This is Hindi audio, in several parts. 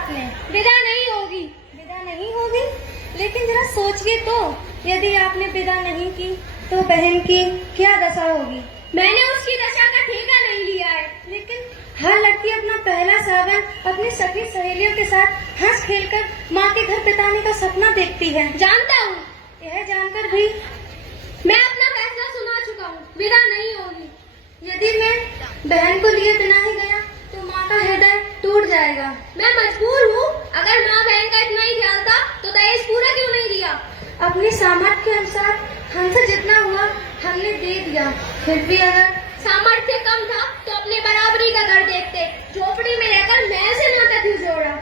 आपने? विदा नहीं होगी। विदा नहीं होगी? लेकिन जरा सोचिए तो, यदि आपने विदा नहीं की तो बहन की क्या दशा होगी? मैंने उसकी दशा का ठेका नहीं लिया है। लेकिन हर लड़की अपना पहला सावन अपनी सखी सहेलियों के साथ हंस खेलकर माँ के घर बिताने का सपना देखती है। जानता हूँ। यह जानकर भी मैं अपना फैसला सुना चुका हूँ, विदा नहीं होगी। यदि मैं बहन को लिए बिना ही गया तो माँ का हृदय टूट जाएगा। मैं मजबूर हूँ। अगर माँ बहन का इतना ही ख्याल था तो दहेज पूरा क्यों नहीं दिया? अपनी सामर्थ्य के अनुसार हमसे जितना हुआ हमने दे दिया। फिर भी अगर सामर्थ्य कम था तो अपने बराबरी का घर देखते। झोपड़ी में रहकर मैं से नाता क्यों जोड़ा?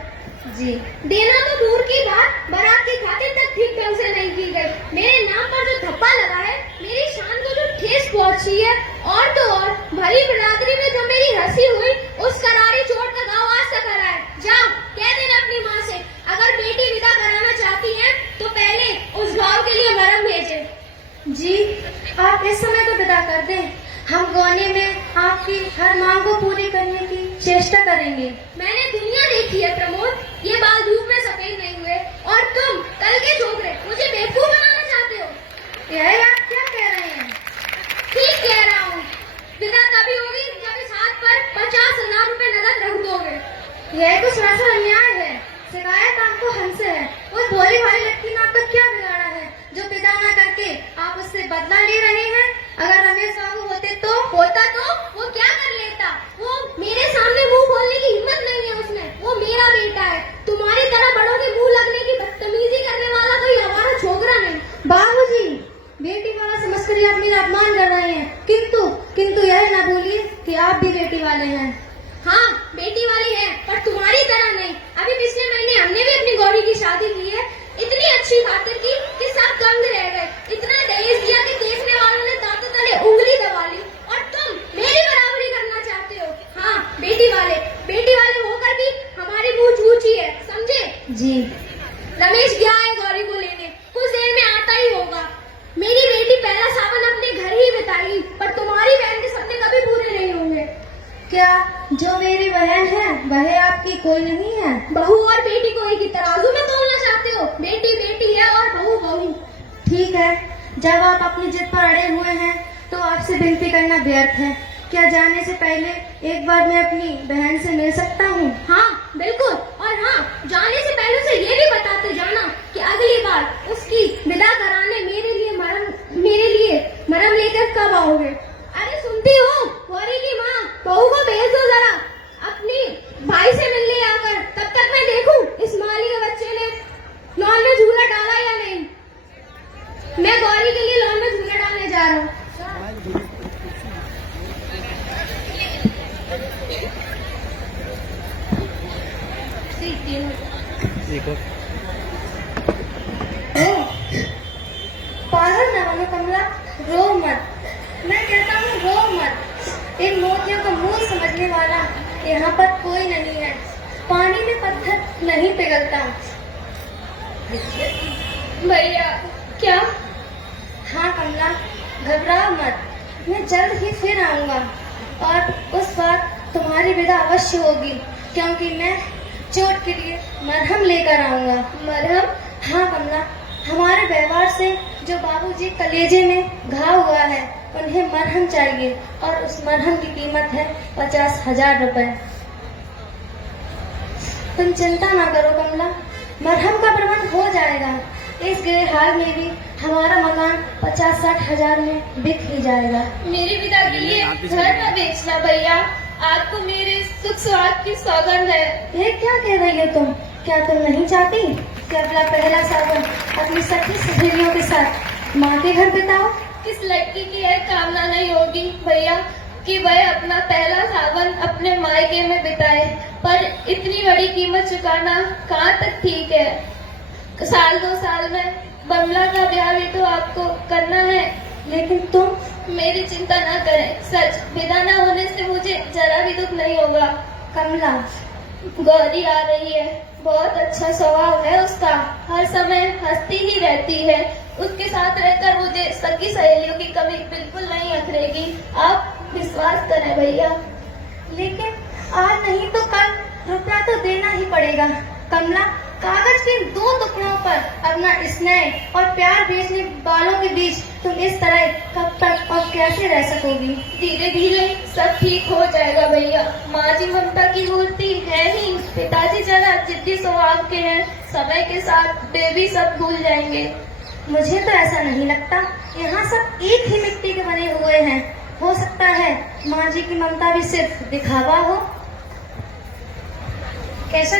जी देना तो दूर की बात, बारात की खातिर तक ठीक ढंग से नहीं की गई। मेरे नाम पर जो धब्बा लगा है, मेरी शान को जो ठेस पहुंची है, और तो और भरी बिरादरी में जो मेरी हंसी हुई, उस करारी चोट का घाव आज तक हरा है। जाओ कह देना अपनी माँ से, अगर बेटी विदा कराना चाहती है तो पहले उस घाव के लिए मरहम भेजे। जी आप इस समय तो विदा कर दें। हम गौने में आपकी हर मांग को पूरी करने की चेष्टा करेंगे। मैंने दुनिया देखी है प्रमोद, ये बाल धूप में सफेद नहीं हुए, और तुम कल के छोकरे मुझे बेवकूफ बनाना चाहते हो। यह आप क्या कह रहे हैं? ठीक कह रहा हूँ। विदा तभी होगी जब इस हाथ पर 50,000 रुपए नकद रख दोगे। यह तो सरासर अन्याय है। शिकायत आपको हमसे है। उस भोली भाली लड़की ने आपका क्या बिगाड़ा है जो विदा न करके आप उससे बदला ले रहे हैं? अगर रमेश बाबू होते तो वो क्या कर लेता? वो मेरे सामने मुंह खोलने की हिम्मत नहीं है उसमें। वो मेरा बेटा है। तुम्हारी तरह बड़ों के मुंह लगने की बदतमीजी करने वाला कोई हमारा छोकरा नहीं। बाबूजी, बेटी वाला समझकर आप मेरा अपमान कर रहे हैं, किंतु यह न भूलिए कि आप भी बेटी वाले हैं। हाँ बेटी वाली है, पर तुम्हारी तरह नहीं। अभी पिछले महीने हमने भी अपनी गौरी की शादी की है। इतनी अच्छी खातिर की कि सब दंग रह गए। इतना दहेज दिया कि देखने वालों ने दांतों तले उंगली दबा ली, और तुम मेरी बराबरी करना चाहते हो। हाँ बेटी वाले होकर भी हमारी मुंह झूठी है, समझे? जी रमेश गया है गौरी को लेने, कुछ देर में आता ही होगा। मेरी बेटी पहला सावन अपने घर ही बिताएगी, पर तुम्हारी बहन के सपने कभी पूरे नहीं होंगे। क्या जो मेरी बहन है वह आपकी कोई नहीं है? बहू और बेटी को एक ही तराजू में तोलना चाहते हो? बेटी बेटी है और बहू बहू। ठीक है, जब आप अपनी जिद पर अड़े हुए हैं तो आपसे विनती करना व्यर्थ है। क्या जाने से पहले एक बार मैं अपनी बहन से मिल सकता हूँ? हाँ बिल्कुल, और हाँ जाने से पहले उसे ये भी बताते जाना कि अगली बार उसकी विदा कराने मेरे लिए मरहम लेकर कब आओगे। अरे सुनती हो गौरी की माँ, बहू को भेज दो जरा अपनी भाई से मिलने आकर। तब तक मैं देखूं इस माली के बच्चे ने लॉन में झूला डाला या नहीं। मैं गौरी के लिए लॉन में झूला डालने जा रहा हूँ। पागल न बनो कमला, रो मत। मैं कहता हूँ रो मत। इन मोतियों का मूल समझने वाला यहाँ पर कोई नहीं है। पानी में पत्थर नहीं पिघलता। भैया क्या? हाँ कमला, घबराओ मत। मैं जल्द ही फिर आऊंगा, और उस बार तुम्हारी विदा अवश्य होगी, क्योंकि मैं चोट के लिए मरहम लेकर आऊंगा। मरहम? हाँ कमला, हमारे व्यवहार से जो बाबूजी कलेजे में घाव हुआ है उन्हें मरहम चाहिए, और उस मरहम की कीमत है 50,000 रुपए। तुम चिंता ना करो कमला, मरहम का प्रबंध हो जाएगा। इस गए हाल में भी हमारा मकान 50-60 हजार में बिक ही जाएगा। मेरी विदा के लिए घर न बेचना भैया, आपको मेरे सुख स्वाद की सौगंध है। ये क्या कह रही हो तुम? क्या तुम नहीं चाहती कि अपना पहला सावन अपनी सखी सहेलियों के साथ माँ के घर बिताओ? किस लड़की की यह कामना नहीं होगी भैया कि वह अपना पहला सावन अपने मायके में बिताए, पर इतनी बड़ी कीमत चुकाना कहाँ तक ठीक है। साल 2 साल में बमला का ब्याह भी तो आपको करना है। लेकिन तुम मेरी चिंता न करें, सच विदा न होने से मुझे जरा भी दुख नहीं होगा। कमला, गौरी आ रही है, बहुत अच्छा स्वभाव है उसका, हर समय हंसती ही रहती है। उसके साथ रहकर मुझे सखी सहेलियों की कमी बिल्कुल नहीं अखरेगी, आप विश्वास करें भैया। लेकिन आज नहीं तो कल रुपया तो देना ही पड़ेगा। पड़ेगा। कमला, कागज के 2 टुकड़ों पर अपना स्नेह और प्यार बेचने वालों के बीच तुम इस तरह कब तक और कैसे रह सकोगी? धीरे धीरे सब ठीक हो जाएगा भैया। माँ जी ममता की मूर्ति है ही, पिताजी जरा जिद्दी स्वभाव के हैं, समय के साथ वे भी सब भूल जाएंगे। मुझे तो ऐसा नहीं लगता। यहाँ सब एक ही मिट्टी के बने हुए हैं। हो सकता है माँ जी की ममता भी सिर्फ दिखावा हो। कैसा